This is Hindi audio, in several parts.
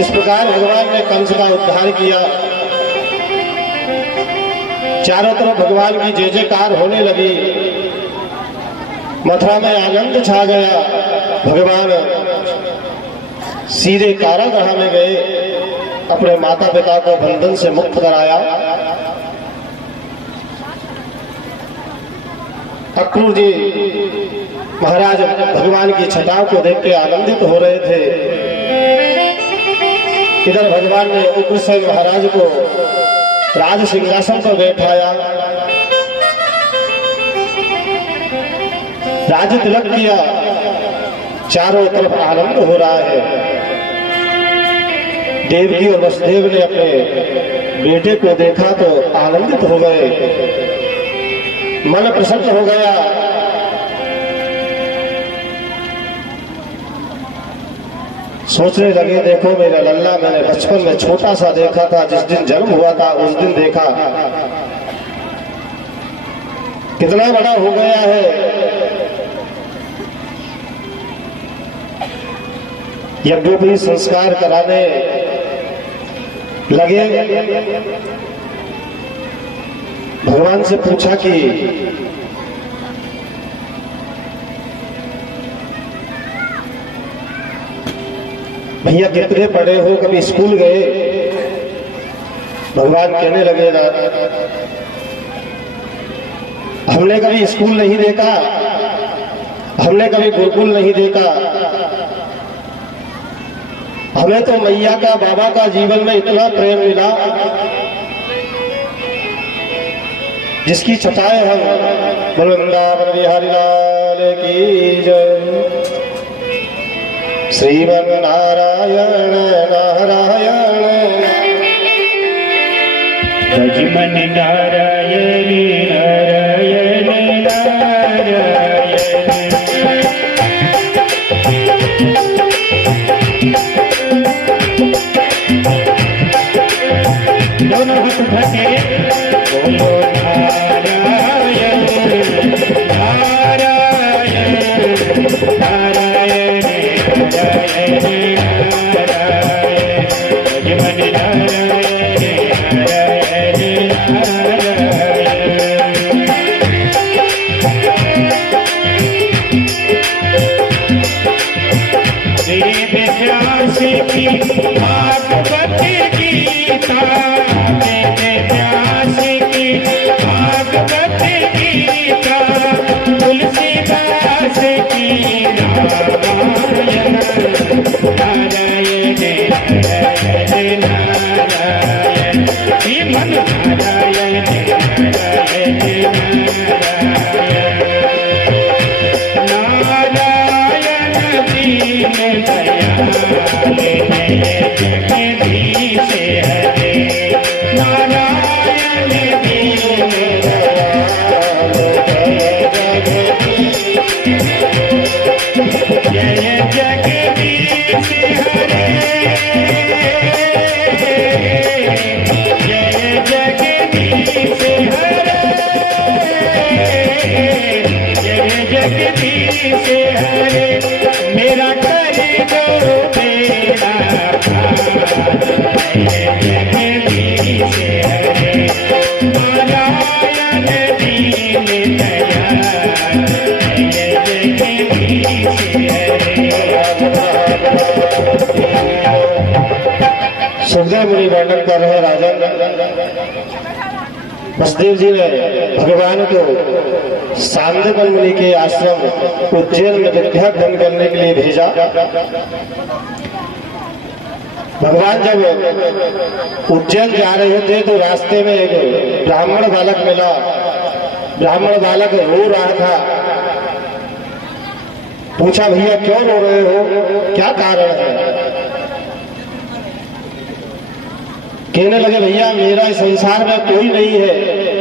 इस प्रकार भगवान ने कंस का उद्धार किया। चारों तरफ भगवान की जय जयकार होने लगी। मथुरा में आनंद छा गया। भगवान सीधे कारागृह में गए, अपने माता पिता को बंधन से मुक्त कराया। अक्रूर जी महाराज भगवान की छटाओं को देख के आनंदित हो रहे थे। इधर भगवान ने उग्रसेन महाराज को राज सिंहासन पर बैठाया, राज तिलक किया। चारों तरफ आनंद हो रहा है। देवकी और वसुदेव ने अपने बेटे को देखा तो आनंदित हो गए, मन प्रसन्न हो गया। सोचने लगे, देखो मेरा लल्ला मैंने बचपन में छोटा सा देखा था, जिस दिन जन्म हुआ था उस दिन देखा, कितना बड़ा हो गया है। यज्ञोपवीत संस्कार कराने लगे। भगवान से पूछा कि भैया कितने पढ़े हो, कभी स्कूल गए? भगवान कहने लगे ना, हमने कभी स्कूल नहीं देखा, हमने कभी गुरुकुल नहीं देखा। हमें तो मैया का बाबा का जीवन में इतना प्रेम मिला, जिसकी छटाएं हम वृंदावन बिहारी लाल की जय। श्रीमन नारायण नारायण भजमन नारायण नारायण नारायण। दोनों हाथ उठाके बोलो नारायण नारायण नारायण नारायण नारायण। भजमन नारायण नारायण नारायण। वेद व्यास की भागवत गीता, वेद व्यास की भागवत गीता, तुलसीदास की रामायण। नारायण नारायण नारायण श्रीमन नारायण नारायण नारायण। नारायण दीन दयाल जगदीश हरे। नारायण दीन दयाल जय जगदीश हरे। जय जगदीश हरे। जय जगदीश हरे। मेरा कर दो बेड़ा पार। जय जगदीश हरे। नारायण दीन दयाल जय जगदीश हरे। सुखदेव मुनि वर्णन कर रहे राजन, वसुदेव जी ने भगवान को सांदीपन मुनि के आश्रम उज्जैन में विद्या ग्रहण करने के लिए भेजा। भगवान जब उज्जैन जा रहे थे तो रास्ते में एक ब्राह्मण बालक मिला। ब्राह्मण बालक रो रहा था। पूछा, भैया क्यों रो रहे हो, क्या कारण है? कहने लगे, भैया मेरा इस संसार में कोई नहीं है,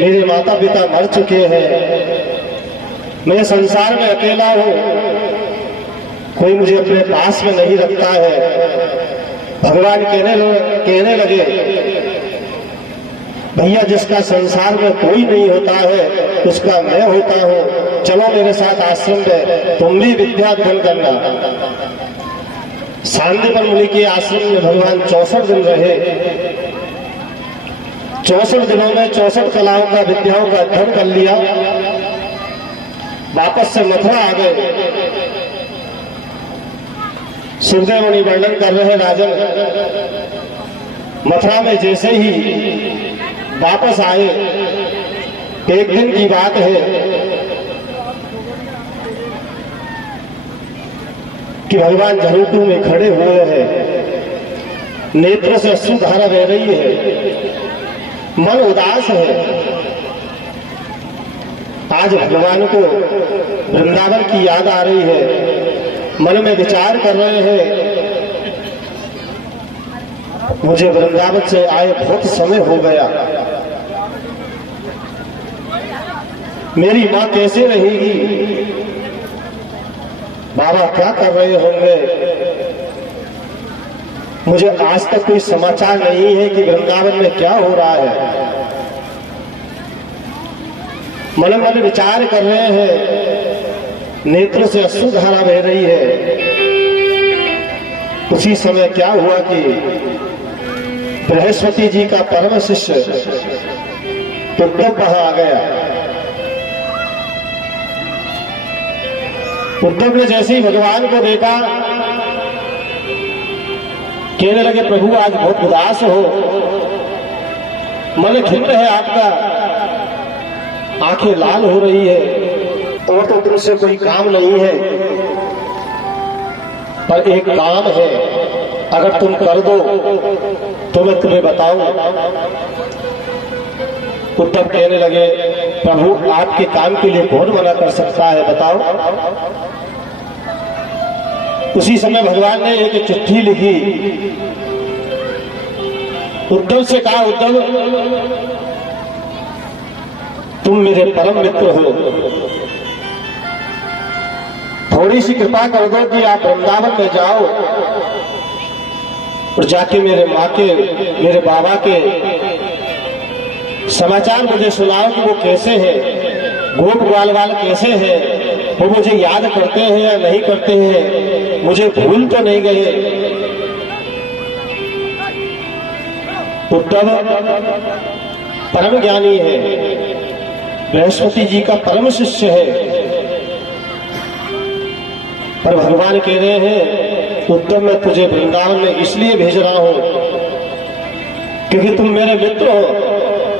मेरे माता पिता मर चुके हैं, मैं संसार में अकेला हूं, कोई मुझे अपने पास में नहीं रखता है। भगवान कहने लगे, भैया जिसका संसार में कोई नहीं होता है उसका मैं होता हूं, चलो मेरे साथ आश्रम में, तुम भी विद्या अध्ययन करना। सांदीपन मुनि के आश्रम में भगवान 64 दिन रहे। 64 दिनों में 64 कलाओं का, विद्याओं का अध्ययन कर लिया। वापस से मथुरा आ गए। सुखदेव मुनि वर्णन कर रहे, राजन, मथुरा में जैसे ही वापस आए, एक दिन की बात है कि भगवान झरूटू में खड़े हुए हैं, नेत्र से अश्रु धारा बह रही है, मन उदास है। आज भगवान को वृंदावन की याद आ रही है, मन में विचार कर रहे हैं, मुझे वृंदावन से आए बहुत समय हो गया, मेरी मां कैसे रहेगी, बाबा क्या कर रहे होंगे, मुझे आज तक कोई समाचार नहीं है कि वृंदावन में क्या हो रहा है। मन मन विचार कर रहे हैं, नेत्र से अश्रु धारा बह रही है। उसी समय क्या हुआ कि बृहस्पति जी का परम शिष्य उद्धव वहां आ गया। उद्धव ने जैसे ही भगवान को देखा, कहने लगे, प्रभु आज बहुत उदास हो, मन खिन्न है आपका, आंखें लाल हो रही है, और तो तुमसे कोई काम नहीं है, पर एक काम है, अगर तुम कर दो तो मैं तुम्हें बताऊं। उद्धव कहने लगे, प्रभु आपके काम के लिए कौन मना कर सकता है, बताओ। उसी समय भगवान ने एक चिट्ठी लिखी, उद्धव से कहा, उद्धव तुम मेरे परम मित्र हो, थोड़ी सी कृपा कर दो कि आप वृंदावन में जाओ और जाके मेरे माँ के, मेरे बाबा के समाचार मुझे सुनाओ कि वो कैसे हैं, गोप ग्वालवाल कैसे हैं, वो मुझे याद करते हैं या नहीं करते हैं, मुझे भूल तो नहीं गए। उद्धव परम ज्ञानी है, बृहस्पति जी का परम शिष्य है, पर भगवान कह रहे हैं, उद्धव मैं तुझे वृंदावन में इसलिए भेज रहा हूं क्योंकि तुम मेरे मित्र हो,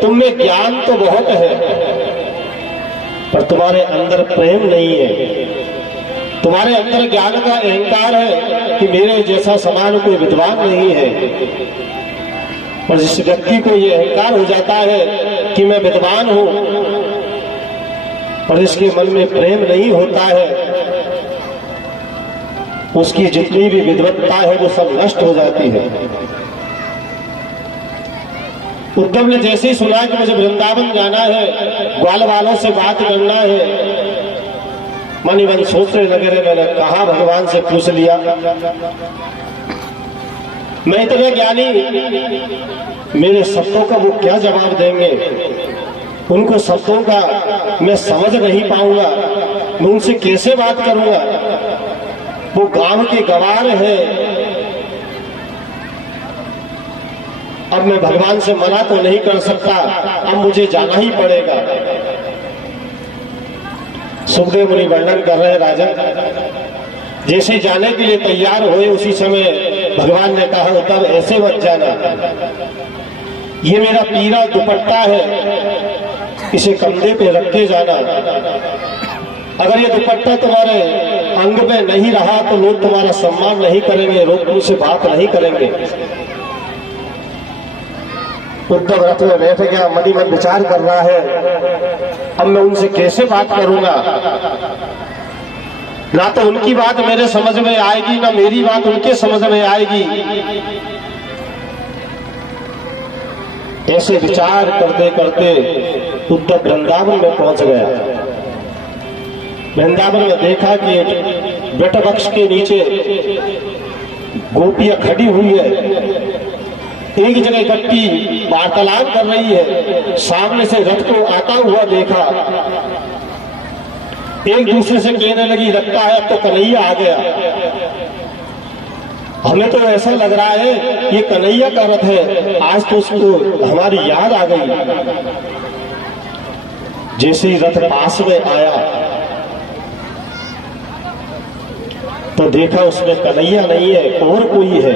तुम में ज्ञान तो बहुत है पर तुम्हारे अंदर प्रेम नहीं है, तुम्हारे अंदर ज्ञान का अहंकार है कि मेरे जैसा समान कोई विद्वान नहीं है। और जिस व्यक्ति को ये अहंकार हो जाता है कि मैं विद्वान हूं और इसके मन में प्रेम नहीं होता है, उसकी जितनी भी विद्वत्ता है वो सब नष्ट हो जाती है। उद्धव ने जैसे ही सुना कि मुझे वृंदावन जाना है, ग्वाल वालों से बात करना है, मन ही मन सोचने लगे, मैंने कहा भगवान से पूछ लिया, मैं इतने ज्ञानी, मेरे शब्दों का वो क्या जवाब देंगे, उनको शब्दों का मैं समझ नहीं पाऊंगा, मैं उनसे कैसे बात करूंगा, वो गांव के गवार है। अब मैं भगवान से मना तो नहीं कर सकता, अब मुझे जाना ही पड़ेगा। सुखदेव मुनि वर्णन कर रहे, राजन जैसे जाने के लिए तैयार हुए उसी समय भगवान ने कहा, तब ऐसे मत जाना, ये मेरा पीरा दुपट्टा है, इसे कंधे पे रख के जाना, अगर ये दुपट्टा तुम्हारे अंग पे नहीं रहा तो लोग तुम्हारा सम्मान नहीं करेंगे, लोग तुमसे बात नहीं करेंगे। उद्धव रथ में बैठ गया, मनी मन विचार कर रहा है, अब मैं उनसे कैसे बात करूंगा, ना तो उनकी बात मेरे समझ में आएगी, ना मेरी बात उनके समझ में आएगी। ऐसे विचार करते करते उद्धव वृंदावन में पहुंच गया। वृंदावन में देखा कि वट वृक्ष के नीचे गोपियां खड़ी हुई है, एक जगह इकट्ठी वार्तालाप कर रही है, सामने से रथ को आता हुआ देखा, एक दूसरे से कहने लगी, लगता है अब तो कन्हैया आ गया। हमें तो ऐसा लग रहा है ये कन्हैया का रथ है, आज तो उसको हमारी याद आ गई। जैसे ही रथ पास में आया तो देखा उसमें कन्हैया नहीं है, और कोई है।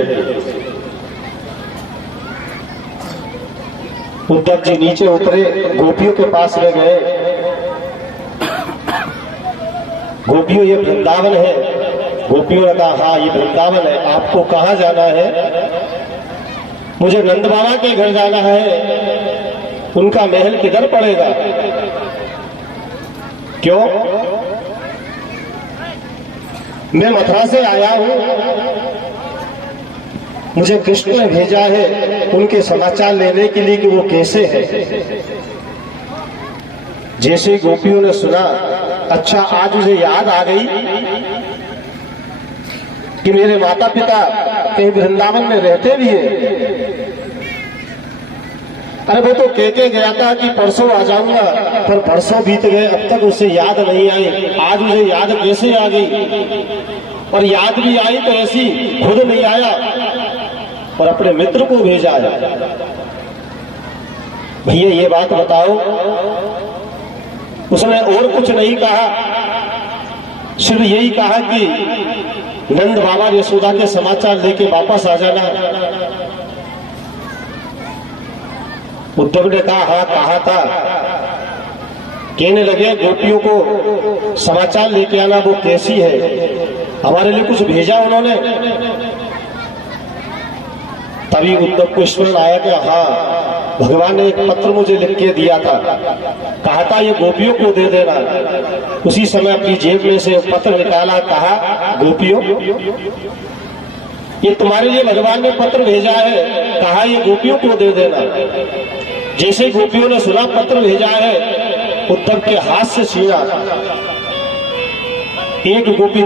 उद्धव जी नीचे उतरे, गोपियों के पास ले गए। गोपियों, ये वृंदावन है। गोपियों ने कहा हाँ ये वृंदावन है, आपको कहाँ जाना है? मुझे नंद बाबा के घर जाना है, उनका महल किधर पड़ेगा? क्यों? मैं मथुरा से आया हूं, मुझे कृष्ण ने भेजा है उनके समाचार लेने के लिए कि वो कैसे है। जैसे ही गोपियों ने सुना, अच्छा आज मुझे याद आ गई कि मेरे माता पिता कहीं वृंदावन में रहते भी है। अरे वो तो कह के गया था कि परसों आ जाऊंगा, पर परसों बीत गए, अब तक उसे याद नहीं आई। आज मुझे याद कैसे आ गई? और याद भी आई तो ऐसी, खुद नहीं आया और अपने मित्र को भेजा है। भैया ये बात बताओ, उसने और कुछ नहीं कहा, सिर्फ यही कहा कि नंद बाबा यशोदा के समाचार लेके वापस आ जाना। उद्धव ने कहा हाँ कहा था। कहने लगे गोपियों को समाचार लेके आना, वो कैसी है, हमारे लिए कुछ भेजा उन्होंने? तभी उद्धव को स्मरण आया कि हाँ भगवान ने एक पत्र मुझे लिख के दिया था, कहा था ये गोपियों को दे देना। उसी समय अपनी जेब में से पत्र निकाला, कहा गोपियों ये तुम्हारे लिए भगवान ने पत्र भेजा है, कहा ये गोपियों को दे देना। जैसे गोपियों ने सुना पत्र भेजा है, उद्धव के हाथ से छीना। एक गोपी